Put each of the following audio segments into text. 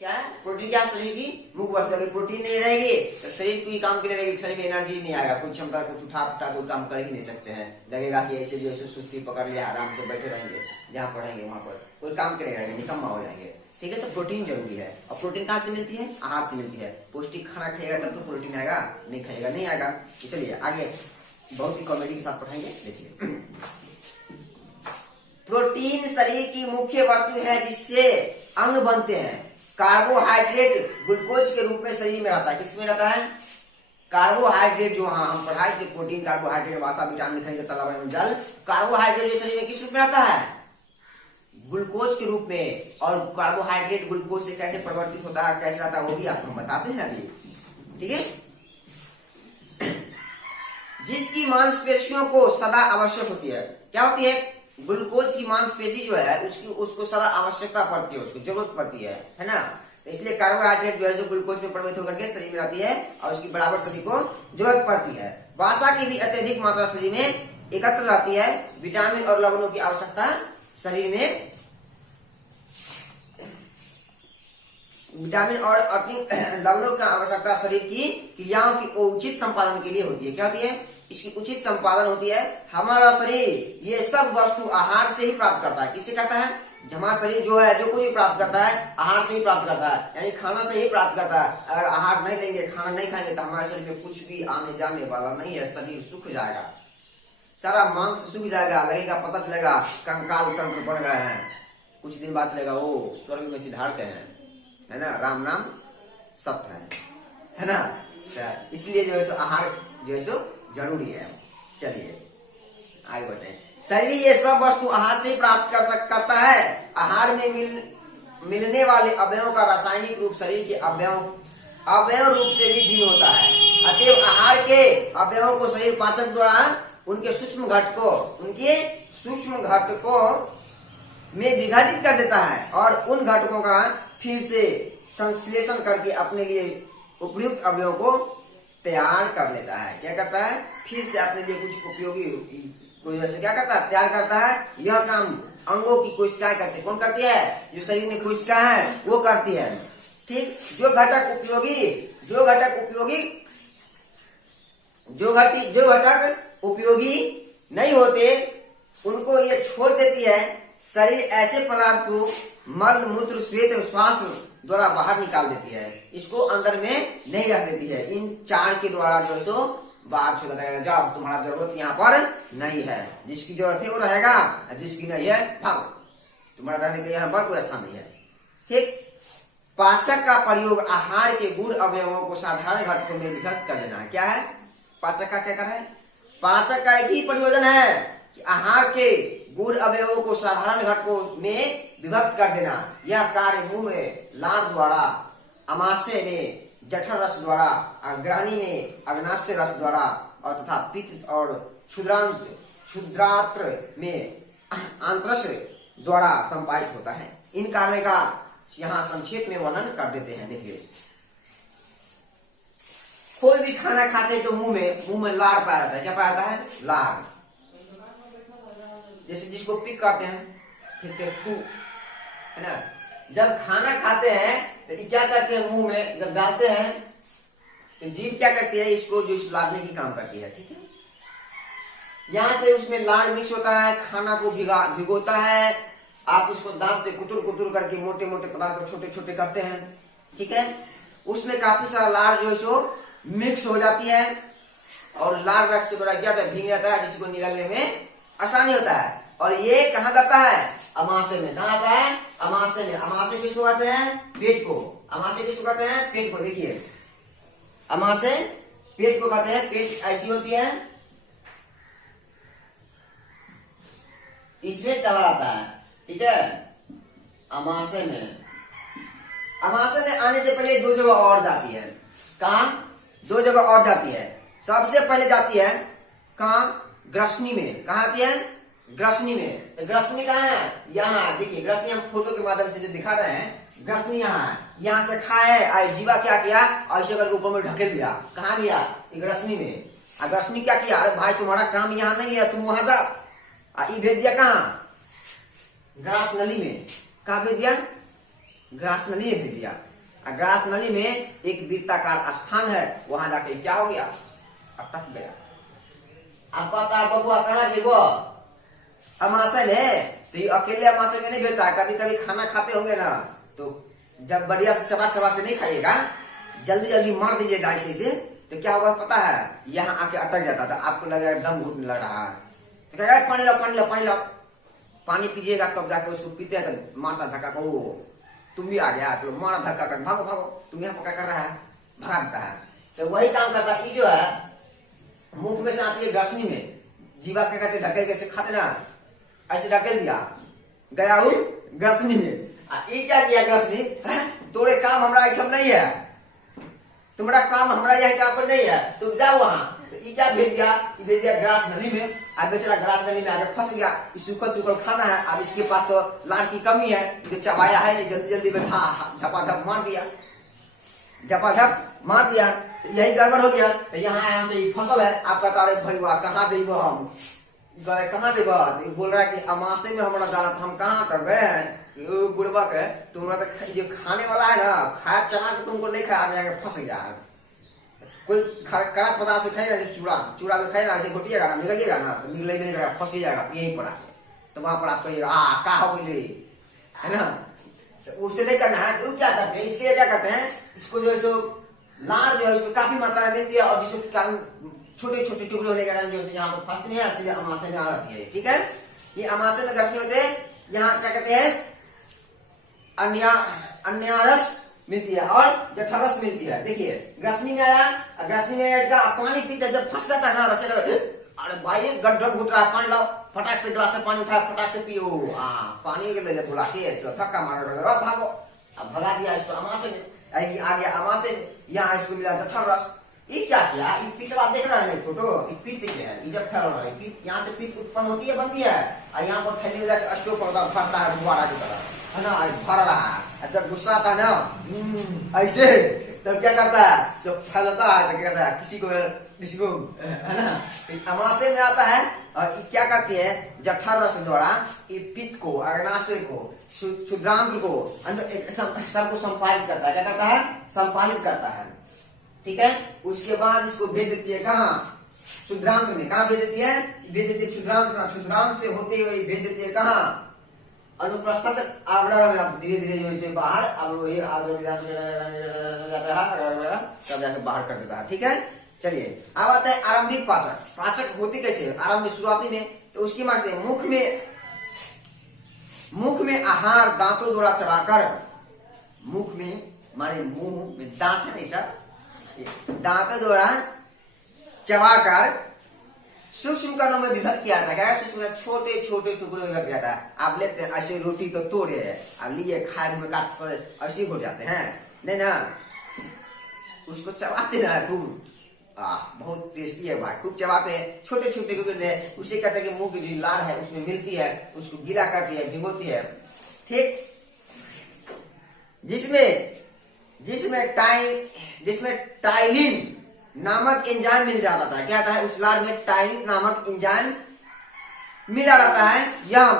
क्या है, प्रोटीन क्या शरीर की मुख्य वस्तु। अगर प्रोटीन नहीं रहेगी तो शरीर कोई काम के लिए रहेगी, शरीर में एनर्जी नहीं आएगा, कुछ क्षमता कुछ उठा कोई काम कर ही नहीं सकते हैं। लगेगा कि ऐसे जैसे सुस्ती पकड़ लिया, आराम से बैठे रहेंगे, जहाँ पढ़ेंगे वहां पर कोई काम के नहीं रहेंगे, निकम्मा हो जाएंगे। ठीक है, तो प्रोटीन जरूरी है। और प्रोटीन कहाँ से मिलती है, आहार से मिलती है। पौष्टिक खाना खाएगा तब तो प्रोटीन आएगा, नहीं खाएगा नहीं आएगा। तो चलिए आगे बहुत ही कॉमेडी के साथ पढ़ाएंगे। देखिए, प्रोटीन शरीर की मुख्य वस्तु है जिससे अंग बनते हैं। कार्बोहाइड्रेट ग्लूकोज के रूप में शरीर में रहता है। किसमें रहता है, कार्बोहाइड्रेट जो हम पढ़ाई थे, प्रोटीन कार्बोहाइड्रेट वसा विटामिन खनिज तला जल, कार्बोहाइड्रेट जो शरीर में किस रूप में रहता है, ग्लूकोज के रूप में। और कार्बोहाइड्रेट ग्लूकोज से कैसे परिवर्तित होता है, कैसे आता है, वो भी आपको बताते हैं अभी। ठीक है, जिसकी मांसपेशियों को सदा आवश्यक होती है। क्या होती है, ग्लूकोज की मांसपेशी जो है उसको सदा आवश्यकता पड़ती है, उसको जरूरत पड़ती है ना। तो इसलिए कार्बोहाइड्रेट जो है जो ग्लूकोज में परिवर्तित होकर के शरीर में आती है और उसकी बराबर शरीर को जरूरत पड़ती है। वसा की भी अत्यधिक मात्रा शरीर में एकत्र रहती है। विटामिन और लवणों की आवश्यकता शरीर में, विटामिन और लवणों की आवश्यकता शरीर की क्रियाओं की उचित संपादन के लिए होती है। क्या होती है, इसकी उचित संपादन होती है। हमारा शरीर ये सब वस्तु आहार से ही प्राप्त करता है। किससे करता है, हमारा शरीर जो है जो कुछ प्राप्त करता है आहार से ही प्राप्त करता है, यानी खाना से ही प्राप्त करता है। अगर आहार नहीं लेंगे, खाना नहीं खाएंगे तो हमारे शरीर में कुछ भी आने जाने वाला नहीं है। शरीर सूख जाएगा, सारा मांस सूख जाएगा, लगेगा पता चलेगा कंकाल तंत्र बढ़ गए हैं। कुछ दिन बाद चलेगा वो स्वर्ग में सिद्धार्थ है ना, राम नाम सत्य है ना। इसलिए जो है आहार जो है जरूरी है। चलिए आगे बढ़ते हैं। शरीर ये सब वस्तु आहार से ही प्राप्त करता है। आहार में मिलने वाले अवयवों का रासायनिक रूप शरीर के अवयव रूप से भी भिन्न होता है। अतएव आहार के अवयवों को शरीर पाचक द्वारा उनके सूक्ष्म घटकों में विघटित कर देता है और उन घटकों का फिर से संश्लेषण करके अपने लिए उपयुक्त अवयवों को तैयार कर लेता है। क्या करता है, फिर से अपने लिए कुछ उपयोगी कोई जैसे क्या करता है, तैयार करता है। यह काम अंगों की कोशिकाएं करती है। कौन करती है, जो शरीर में कोशिका है वो करती है। ठीक, जो घटक उपयोगी नहीं होते उनको ये छोड़ देती है। शरीर ऐसे पदार्थ को मल मूत्र श्वेत श्वास द्वारा बाहर निकाल देती है, इसको अंदर में नहीं रख देती है। इन चार के द्वारा जो सो बाहर छोड़ देगा, जाओ तुम्हारा जरूरत यहाँ पर नहीं है। जिसकी जरूरत है वो रहेगा, जिसकी नहीं है भागो, तुम्हारा रहने के यहाँ पर कोई स्थान नहीं है। ठीक, पाचक का प्रयोग आहार के गुण अवयवों को साधारण घटकों में विभक्त कर देना है। क्या है, पाचक का क्या कर है, पाचक का एक ही प्रयोजन है कि आहार के गुण अवयवों को साधारण घटकों में विभक्त कर देना। यह कार्य मुंह में लार द्वारा, अमाशय में जठर रस द्वारा, अग्राणी में अग्नाशय रस द्वारा और तथा पित्त और क्षुद्रात्र में आंत्रश द्वारा संपादित होता है। इन कार्य का यहाँ संक्षेप में वर्णन कर देते हैं। देखिए, कोई भी खाना खाते हैं तो मुंह में लार पाया जाता है। क्या पाया जाता है, लार। जैसे जिसको पिक करते हैं, ठीक है, फू है ना। जब खाना खाते हैं तो क्या करते हैं, मुंह में जब डालते हैं तो जीभ क्या करती है, इसको जो लादने की काम करती है। ठीक है, यहाँ से उसमें लार मिक्स होता है, खाना को भिगोता है। आप उसको दांत से कुतुर करके मोटे मोटे पदार्थ को छोटे छोटे करते हैं। ठीक है, उसमें काफी सारा लार जो सो मिक्स हो जाती है और लार रस के द्वारा क्या भीग जाता है, जिसको निगलने में आसानी होता है। और ये कहाँ जाता है, अमाशय में। कहाँ आता है, अमाशय में। अमाशय किसको कहते हैं, पेट को। अमाशय किसको कहते हैं, पेट को। देखिए, अमाशय पेट को कहते हैं। पेट ऐसी होती है, इसमें चला आता है। ठीक है, अमाशय में आने से पहले दो जगह और जाती है। कहाँ, दो जगह और जाती है। सबसे पहले जाती है कहाँ, ग्रसनी में। कहाँ आती है, ग्रसनी में। ग्रसनी कहाँ है, यहाँ। देखिए, ग्रसनी हम फोटो के माध्यम से जो दिखा रहे हैं, ग्रसनी यहाँ है। यहाँ से खाए, जीवा क्या किया, ऐसे करके ऊपर में ढकेल दिया। कहाँ गया, ग्रसनी में। ग्रसनी क्या किया, अरे भाई तुम्हारा काम यहाँ नहीं है, तुम वहां जा। भेज दिया कहाँ, ग्रास नली में। कहाँ भेज दिया, ग्रास नली में भेज दिया। ग्रास नली में एक वृत्ताकार स्थान है, वहां जाके क्या हो गया, अटक गया। अब पता बबुआ कहाँ जेबो, अमाशय में तो ये अकेले अमाशय में नहीं भेजता, कभी कभी खाना खाते होंगे ना, तो जब बढ़िया से चबा चबा के नहीं खाइएगा, जल्दी जल्दी मार दीजिएगा ऐसे से, तो क्या होगा पता है, यहाँ आके अटक जाता था, आपको लगेगा दम घुटने लग रहा है, तो कहेगा पानी लो पानी लो पानी लो, पानी पीजिएगा तब जाके उसको पीते हैं तो मारता धक्का को, तुम भी आ गया, तो मारा धक्का कर भागो भागो, तुम यहाँ पर क्या कर रहा है, भगा देता है। तो वही काम करता है, ये जो है मुख में से आती है ग्रसनी में, जीवा क्या कहते ढकेल कैसे खाते ना, ऐसे ढकेल दिया, गया हूँ ग्रसनी में, ये क्या किया ग्रसनी, तोरे काम हमारा आइटम नहीं है, तुम्हारा काम हमारा यह आइटम पर नहीं है, तुम जाओ वहां। ये क्या भेज दिया ग्रास नली में, अब बेचारा ग्रास नली में आके फंस गया, सूखल सूखल खाना है, अब इसके पास तो लार की कमी है, जो चबाया है नहीं, जल्दी जल्दी में झपाझप मार दिया, झपाझप मार दिया, यही गड़बड़ हो गया। तो यहाँ आया तो फसल है, आपका तारे भैया कहाँ देबो हम, कहाँ देबो, बोल रहा है कि अमाशय में हमारा जाना, हम कहाँ कर रहे बुढ़वा के, तुम्हारा तो जो खाने वाला है ना, खाया चना के तुमको नहीं खाया, आगे फंस गया है। कोई खराब पदार्थ खाएगा, चूड़ा चूड़ा को खाएगा, ऐसे घोटिएगा ना, निकलिएगा ना, तो निकलेगा नहीं रहेगा, फंस जाएगा, यही पड़ा है, तो वहां पर आप कहिएगा का हो गई है ना, तो उससे नहीं करना है। तो क्या करते हैं, इसके लिए क्या करते हैं, इसको जो है सो लार जो है उसको काफी मात्रा में मिलती है, और जिसके कारण छोटे छोटे टुकड़े होने के कारण जो है यहाँ पर फंसते हैं, इसलिए अमाशय में आ जाती है। ठीक है, ये अमाशय में ग्रसनी होते हैं, यहाँ क्या कहते हैं, अन्यारस मिलती है और जठरस मिलती है। देखिए ग्रसनी में आया, ग्रसनी में पानी पीते जब फंस जाता है ना, रखे अरे भाई गड्ढा घुट रहा है, पानी लाओ, फटाक से गिलास से पानी उठाया, फटाक से पियो, पानी के ले बुला के धक्का मारो, भागो, अब भगा दिया इसको अमाशय में, आ गया अमाशय, यहाँ इसको मिला जठरस। ये क्या किया, ये पीत आप देख रहे हैं फोटो, पीत है, ये जब फैल रहा है, पीत यहाँ से पीत उत्पन्न होती है, बनती है, और यहाँ पर थैली में जाकर अश्व पौधा फटता है गुब्बारा की तरह, है ना, भर रहा है, जब गुस्सा आता है ना ऐसे, तब क्या करता है, जब फैलता है तो क्या करता है, किसी को है ना, अमाशय में आता है, और क्या करती है, जठरस द्वारा ये पित्त को, अग्नाशय को, क्षुद्रांत्र को, सब को संपादित करता है, क्या करता है, संपादित करता है। ठीक है, उसके बाद इसको भेज देती है कहाँ, क्षुद्रांत में, कहाँ भेज देती है, क्षुद्रांत से होते हुए भेज देती है कहाँ, अनुप्रस्थ आवरण में, आप धीरे धीरे जो इसे बाहर, अब ये तब जाकर बाहर कर देता है। ठीक है, चलिए अब आता है आरंभिक पाचक। पाचक होती कैसे, आरंभ में, शुरुआती में, तो उसकी मानते हैं मुख में आहार दांतों द्वारा चबाकर, मुख में माने मुंह में दांत है नहीं सर, दांतों द्वारा चबाकर सूक्ष्म कणों में विभक्त किया था, क्या सूक्ष्म छोटे छोटे टुकड़े में विभक्त किया था। आप लेते हैं ऐसे रोटी को तोड़े और लिए खाए में काट ऐसे हो जाते हैं, नहीं ना, उसको चबाते ना खूब, बहुत टेस्टी है भाई, खूब चबाते हैं, छोटे छोटे टुकड़े, उसे कहते हैं कि मुंह की जो लार है उसमें मिलती है, उसको गीला करती है, भिगोती है। ठीक, जिसमें टाइलिन नामक एंजाइम मिल जाता था, क्या था, उस लार में टाइलिन नामक एंजाइम मिला रहता है। यह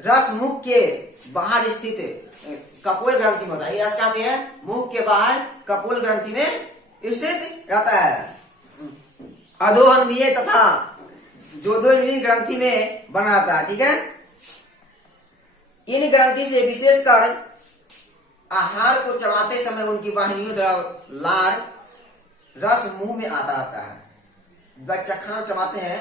रस मुख के बाहर स्थित कपोल ग्रंथि में होता है, यह कहते हैं मुख के बाहर कपोल ग्रंथि में स्थित रहता है। अधोअन्वीय तथा जोदोन्वीय ग्रंथि में बना रहता है। ठीक है, इन ग्रंथि से विशेषकर आहार को चबाते समय उनकी वाहिनियों द्वारा लार रस मुंह में आता रहता है। बच्चा खाना चबाते हैं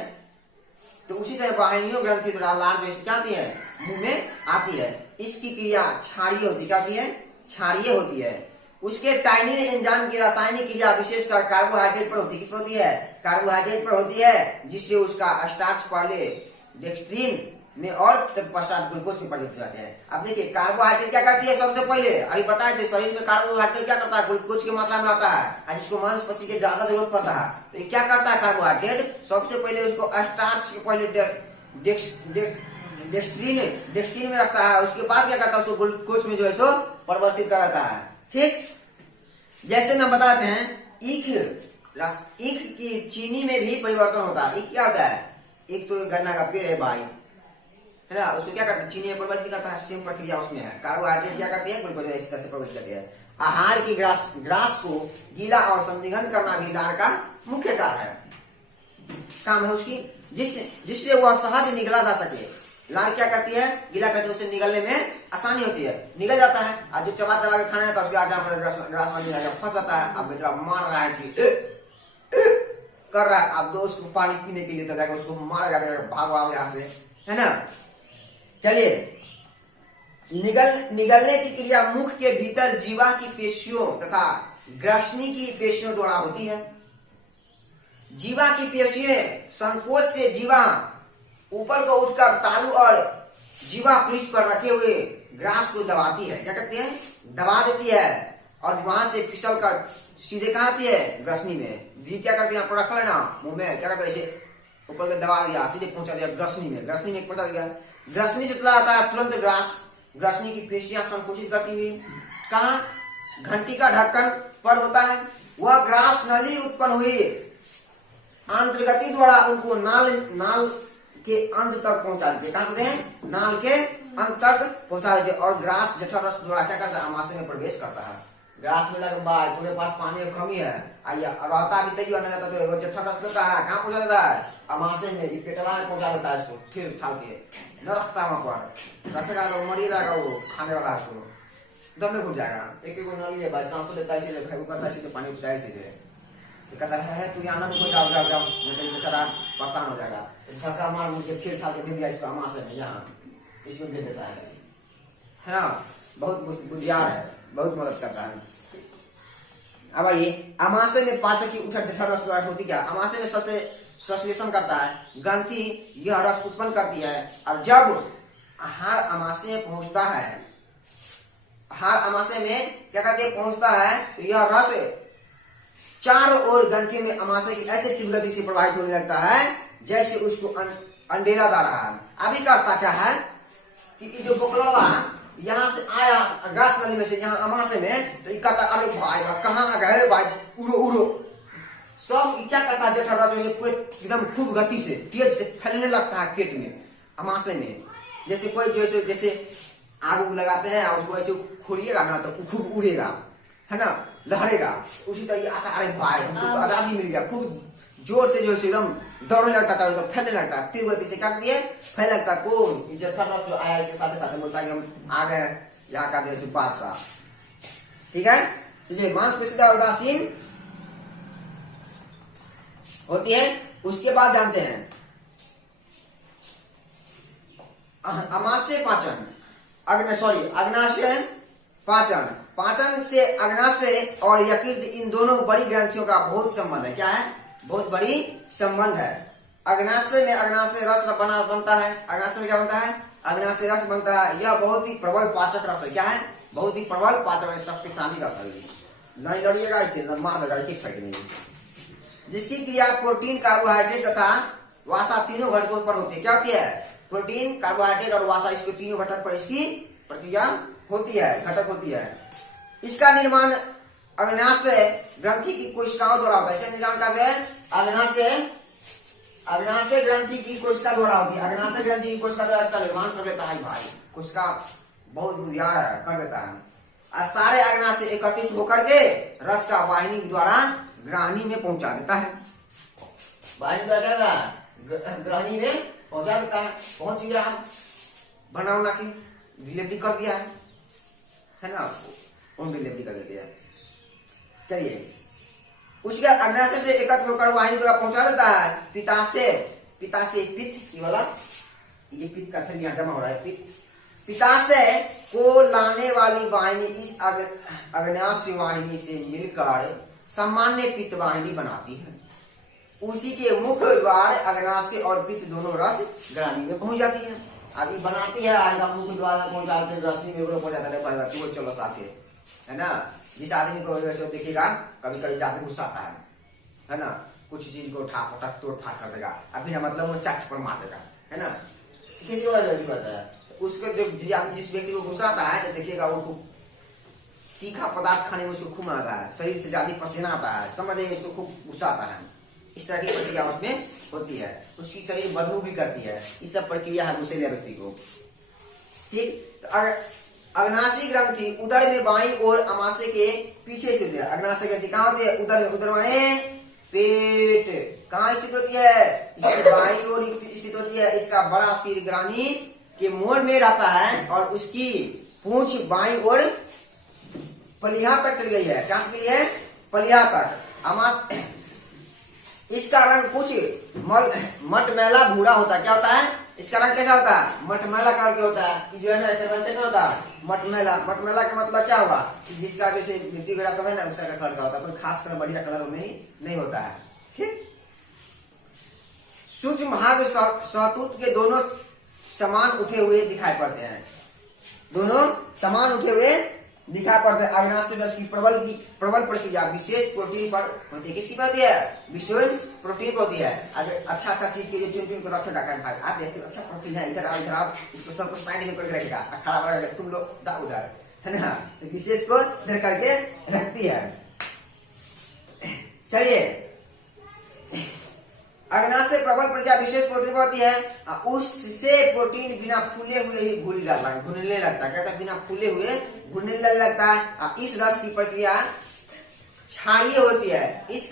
तो उसी तरह वाहिनियों ग्रंथि द्वारा लार जैसे क्या आती है, मुंह में आती है। इसकी क्रिया क्षारीय होती है, क्या होती है, क्षारीय होती है। उसके टाइनिन एंजाइम की रासायनिक क्रिया विशेषकर कार्बोहाइड्रेट पर होती है, किस पर होती है, कार्बोहाइड्रेट पर होती है, जिससे उसका स्टार्च पहले डेक्सट्रीन में और तत्पश्चात ग्लूकोज में परिवर्तित हो जाते हैं। अब देखिए कार्बोहाइड्रेट क्या करती है, सबसे पहले अभी बताए थे, शरीर में कार्बोहाइड्रेट क्या करता है, ग्लूकोज की मात्रा में आता है, जिसको मांसपेशी की ज्यादा जरूरत पड़ता है, तो ये क्या करता है, कार्बोहाइड्रेट सबसे पहले उसको स्टार्च के पहले डेक्सट्रीन में रखता है, उसके बाद क्या करता है, उसको ग्लूकोज में जो है सो परिवर्तित कर देता है। ठीक, जैसे मैं बताते हैं ईख की चीनी में भी परिवर्तन होता है। ईख क्या होता है, एक तो गन्ना का पेड़ है भाई, है ना, उसको क्या करते हैं, चीनी में परिवर्तित करता है, सेम प्रक्रिया उसमें है। कार्बोहाइड्रेट क्या करती है, ग्लूकोज इस तरह से परिवर्तित करती है। आहार की ग्रास को गीला और संदिग्ध करना भी लार का मुख्य कार्य है, काम है उसकी, जिससे वह सहज निकला जा सके। लार क्या करती है, गीला करते उसे निगलने में आसानी होती है, निकल जाता है। आज जो चबा चबा के खाना है तो उसके आगे ग्रास में फंस जाता है। अब बेचारा मार रहा है कर रहा है, अब दोस्त को पानी पीने के लिए तो जाकर उसको मारा जाकर भाग यहाँ से, है ना। चलिए, निगलने की क्रिया मुख के भीतर जीवा की पेशियों तथा ग्रसनी की पेशियों द्वारा होती है। जीवा की पेशियां संकोच से जीवा ऊपर को उठकर तालू और जीवा पृष्ठ पर रखे हुए ग्रास को दबाती है। क्या करती है, दबा देती है और वहां से फिसल कर सीधे कहाँ आती है, ग्रसनी में। जीव क्या करती है, आपको रख लेना मुंह में, क्या करता है, इसे ऊपर के दबा दिया, सीधे पहुंचा दिया ग्रसनी में, ग्रसनी में पहुंचा दिया। ग्रसनी से चला आता है तुरंत ग्रास, ग्रसनी की पेशियां संकुचित करती हुई कहा, घंटी का ढक्कन पर होता है। वह ग्रास नली उत्पन्न हुई अंतर्गति द्वारा उनको नाल के अंत तक पहुंचा देते। कहा कहते हैं, नाल के अंत तक पहुंचा देते और ग्रास जठररस द्वारा क्या करता है, अमाशय में प्रवेश करता है। ग्रास में लगे बाद तुम्हारे पास पानी की कमी है, आइए रहता भी तैयो नहीं रहता तो जठररस देता है, कहाँ पहुंचा देता है, अमाशय में, पेटवा में पहुंचा देता है इसको, फिर ठाल के न रखता वहां पर, रखेगा तो मरी जाएगा वो खाने वाला, इसको दम में घुट जाएगा। एक एक नली है भाई, सांसों लेता है इसीलिए करता है, सीधे पानी पिता है इसीलिए। कहता है तू यहाँ को जाओ जाओ जाओ, मुझे बेचारा परेशान हो जाएगा, धक्का मार मुझे फिर खा के भेज दिया इसको अमाशय में, यहाँ इसमें भेज देता है ना। बहुत बुद्धियार है, बहुत मदद करता है। अब आइए, अमाशय में पाचक की उठक जठर रस होती क्या, अमाशय में सबसे संश्लेषण करता है, ग्रंथि यह रस उत्पन्न करती है और जब आहार अमाशय में पहुंचता है, आहार अमाशय में क्या करके पहुंचता है, तो यह रस चारों ओर ग्रंथि में अमाशय की ऐसे तीव्र गति से प्रवाहित होने लगता है जैसे उसको अंडेला जा रहा है। अभी करता क्या है कि जो बोकलवा यहाँ से आया ग्रास नली में से यहाँ अमाशय में, तो कहता अरे भाई कहाँ गए भाई, उड़ो उड़ो, सब क्या करता है, जठर से पूरे एकदम खूब गति से तेज से फैलने लगता है पेट में, अमाशय में। जैसे कोई जैसे आग लगाते हैं उसको ऐसे खोलिएगा ना तो खूब उड़ेगा, है ना, लहरेगा, उसी तरह आता अरे भाई हमको आजादी मिल गया, खूब जोर से जो है एकदम दौड़ने लगता था, एकदम फैलने लगता, तीव्र गति से क्या करिए फैल लगता। कौन जठर जो आया इसके साथ साथ बोलता है हम आ गए यहाँ का जैसे बादशाह, ठीक है। तो मांसपेशियां उदासीन होती है। उसके बाद जानते हैं अमाशय पाचन, अग्नाशय पाचन, पाचन से अग्नाशय और यकृत इन दोनों बड़ी ग्रंथियों का बहुत संबंध है। क्या है, बहुत बड़ी संबंध है। अग्नाशय में अग्नाशय रस बनता है, अग्नाशय में क्या बनता है, अग्नाशय रस बनता है। यह बहुत ही प्रबल पाचक रस है। क्या है, बहुत ही प्रबल पाचक, शक्तिशाली रस है। नहीं लड़िएगा इससे, मार देगा एक साइड में, जिसकी क्रिया प्रोटीन, कार्बोहाइड्रेट तथा वसा तीनों घटकों पर होती है। क्या होती है, प्रोटीन, कार्बोहाइड्रेट और वसा, इसको तीनों घटक पर इसकी प्रक्रिया होती है, घटक होती है। इसका निर्माण अग्नाशय ग्रंथि की कोशिकाओं द्वारा होता है। इसे निर्माण करते हैं अग्नाशय ग्रंथि की कोशिका द्वारा होती है। अग्नाशय ग्रंथि की कोशिका द्वारा इसका निर्माण कर देता है भाई, कोशिका बहुत बुद्धियार है, कर देता है। सारे अग्नाशय एकत्रित होकर के रस का वाहिनी द्वारा ग्रहणी में पहुंचा देता है। वाहिनी द्वारा ग्रहणी में पहुंचा देता है। पहुंच गया, बना के डिलीवरी कर दिया है ना, उन डिलीवरी कर दिया। चलिए, उसके अग्नाशय से एकत्र होकर वाहिनी द्वारा पहुंचा देता है। पित्ताशय पित्त, ये वाला ये पित्त का फिर यहाँ जमा हो रहा है, पित्ताशय को लाने वाली वाहिनी इस अग्नाशय वाहिनी से मिलकर सामान्य पित्त वाहिनी बनाती है। उसी के मुख्य द्वार अग्नाशय और पित्त दोनों रस ग्रहणी में पहुंच जाती है। अभी बनाती है, मुख्य द्वार पहुंचाते रसनी में पहुंच जाता है। चलो साथ है ना, जिस आदमी को वैसे देखिएगा कभी कभी जाते गुस्सा आता है ना, कुछ चीज को उठा पटक तोड़ फाड़ कर देगा, अभी ना मतलब वो चट पर मार देगा, है ना, किसी बात है। उसके जिस व्यक्ति को गुस्सा आता है तो देखिएगा वो तीखा पदार्थ खाने में उसको खूब आता है, शरीर से ज्यादा पसीना आता है, समझ इसको खूब गुस्सा आता है। इस तरह की प्रक्रिया उसमें होती है। उसकी शरीर बदबू भी करती है। इस सब प्रक्रिया है दूसरे व्यक्ति को, ठीक। तो अग्नाशयी ग्रंथि उदर में बाईं ओर अमाशय के पीछे स्थित है। अग्नाशय ग्रंथि कहाँ होती है? उदर में। उदर माने पेट। कहाँ स्थित होती है? इसकी बाईं ओर स्थित होती है। इसका बड़ा सिर ग्रानी के मोड़ में रहता है और उसकी पूंछ बाईं ओर पलिया तक चली गई है। क्या चली है? पलिया तक। अमाश इसका रंग कुछ मटमैला भूरा होता है। क्या होता है? इसका रंग कैसा होता है? मटमैला कलर के होता है। जो है ना इसका रंग कैसा होता है? मटमैला। मटमैला का मतलब क्या होगा? जिसका जैसे मिट्टी वगैरह सब है ना उसका कलर का होता है। कोई खास कलर बढ़िया कलर में नहीं होता है। ठीक। सूक्ष्म भाग सहतूत के दोनों समान उठे हुए दिखाई पड़ते हैं। दोनों समान उठे हुए दिखाई पड़ते हैं। अग्नाशय रस की प्रबल प्रक्रिया विशेष प्रोटीन पर होती है। किसकी पर होती है? विशेष प्रोटीन पर होती है। अगर अच्छा चीज के चुन चुन कर रखेगा भाई, आप देखते हो अच्छा प्रोटीन है, इधर आओ इधर आओ, इसको सबको साइड में करके रखेगा, खड़ा रहेगा, तुम लोग दा उधर, है ना? तो विशेष को इधर करके रखती है। चलिए, अग्नाशय प्रबल प्रक्रिया विशेष प्रोटीन पर होती है। उससे प्रोटीन बिना फूले हुए ही घुलने लगता है। कहता है बिना फूले हुए घुलने लगता है। इस रस की प्रक्रिया क्षारीय होती है। इस